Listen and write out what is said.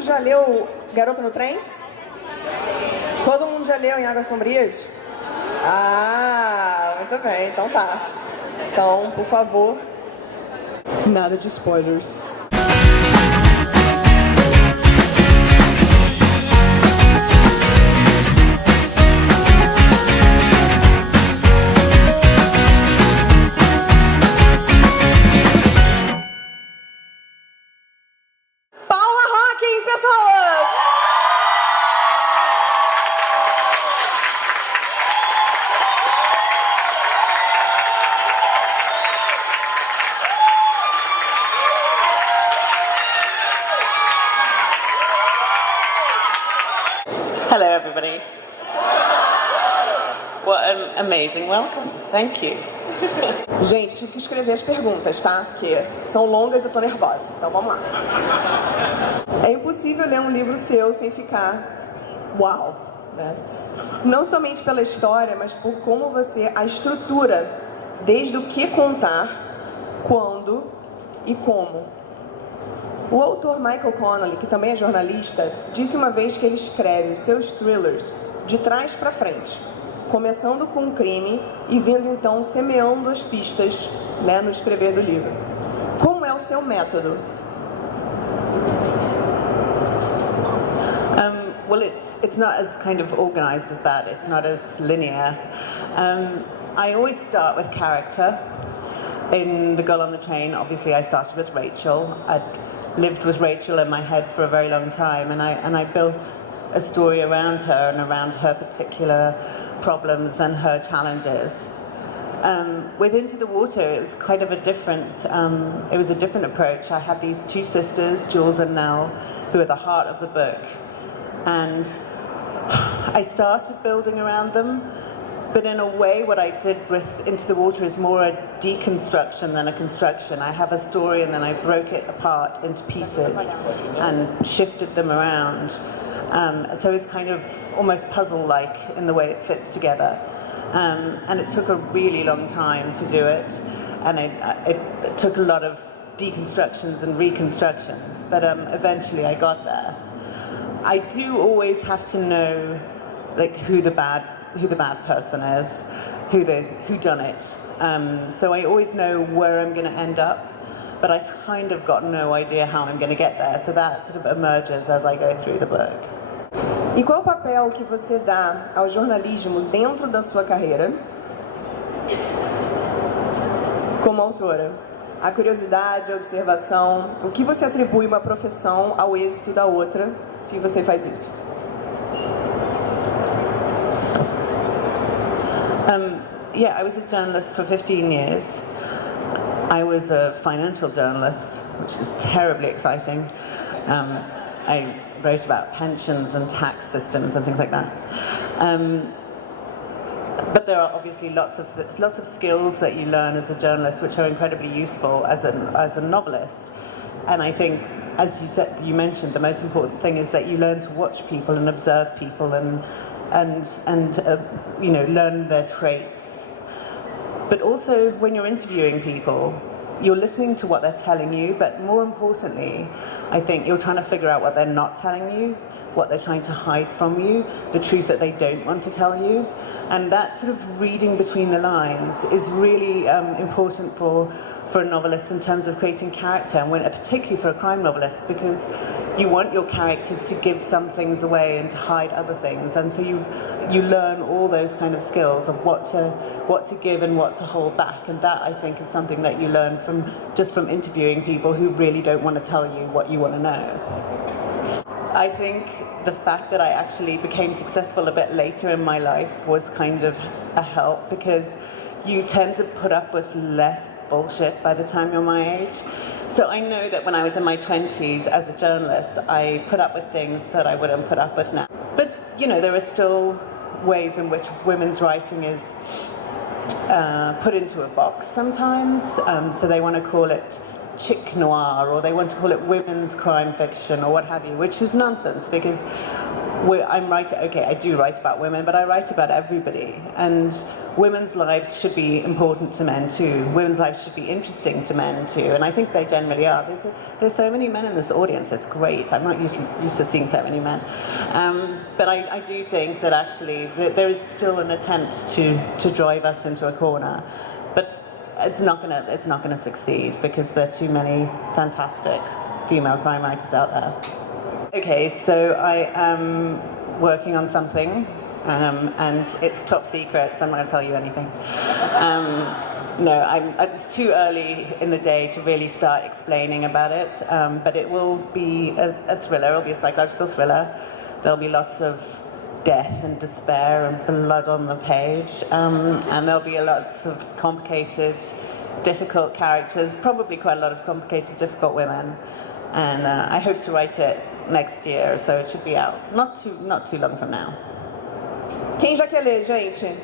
mundo já leu Garota no Trem? Todo mundo já leu Em Águas Sombrias? Ah, muito bem, então tá. Então, por favor, nada de spoilers. Paula Hawkins, pessoas! Hello, everybody. What an amazing welcome. Thank you. Gente, tive que escrever as perguntas, tá? Porque são longas e eu tô nervosa. Então vamos lá. É impossível ler um livro seu sem ficar uau, né? Não somente pela história, mas por como você, a estrutura, desde o que contar, quando e como. O autor Michael Connelly, que também é jornalista, disse uma vez que ele escreve os seus thrillers de trás para frente, começando com um crime e vindo então semeando as pistas, né, no escrever do livro. Como é o seu método? Well, it's not as kind of organized as that. It's not as linear. I always start with character. In The Girl on the Train, obviously I started with Rachel. I'd lived with Rachel in my head for a very long time, and I built a story around her and around her particular problems and her challenges. With Into the Water, it was kind of a different, it was a different approach. I had these two sisters, Jules and Nell, who are the heart of the book. And I started building around them, but in a way what I did with Into the Water is more a deconstruction than a construction. I have a story and then I broke it apart into pieces and shifted them around. So it's kind of almost puzzle-like in the way it fits together. And it took a really long time to do it, and it took a lot of deconstructions and reconstructions, but eventually I got there. I do always have to know, like, who the bad person is, who done it. So I always know where I'm going to end up, but I kind of got no idea how I'm going to get there. So that sort of emerges as I go through the book. E qual o papel que você dá ao jornalismo dentro da sua carreira como autora? A curiosidade, a observação, o que você atribui uma profissão ao êxito da outra, se você faz isso? Yeah, I was a journalist for 15 years. I was a financial journalist, which is terribly exciting. I wrote about pensions and tax systems and things like that. But there are obviously lots of skills that you learn as a journalist which are incredibly useful as a novelist. And I think, as you mentioned, the most important thing is that you learn to watch people and observe people and you know, learn their traits. But also, when you're interviewing people, you're listening to what they're telling you, but more importantly, I think you're trying to figure out what they're not telling you, what they're trying to hide from you, the truth that they don't want to tell you. And that sort of reading between the lines is really important for a novelist in terms of creating character, and particularly for a crime novelist, because you want your characters to give some things away and to hide other things, and so you learn all those kind of skills of what to give and what to hold back, and that, I think, is something that you learn from interviewing people who really don't want to tell you what you want to know. I think the fact that I actually became successful a bit later in my life was kind of a help, because you tend to put up with less bullshit by the time you're my age. So I know that when I was in my 20s as a journalist, I put up with things that I wouldn't put up with now. But, you know, there are still ways in which women's writing is put into a box sometimes. So they want to call it chick noir, or they want to call it women's crime fiction, or what have you, which is nonsense, because I do write about women, but I write about everybody. And women's lives should be important to men too. Women's lives should be interesting to men too. And I think they generally are. There's so many men in this audience, it's great. I'm not used to seeing so many men. But I do think that actually there is still an attempt to drive us into a corner. But it's not gonna succeed because there are too many fantastic female crime writers out there. Okay, so I am working on something, and it's top secret, so I'm not going to tell you anything. No, it's too early in the day to really start explaining about it, but it will be a thriller. It'll be a psychological thriller. There'll be lots of death and despair and blood on the page, and there'll be lots of complicated, difficult characters, probably quite a lot of complicated, difficult women. And I hope to write it next year, so it should be out not too long from now. Quem já quer ler, gente?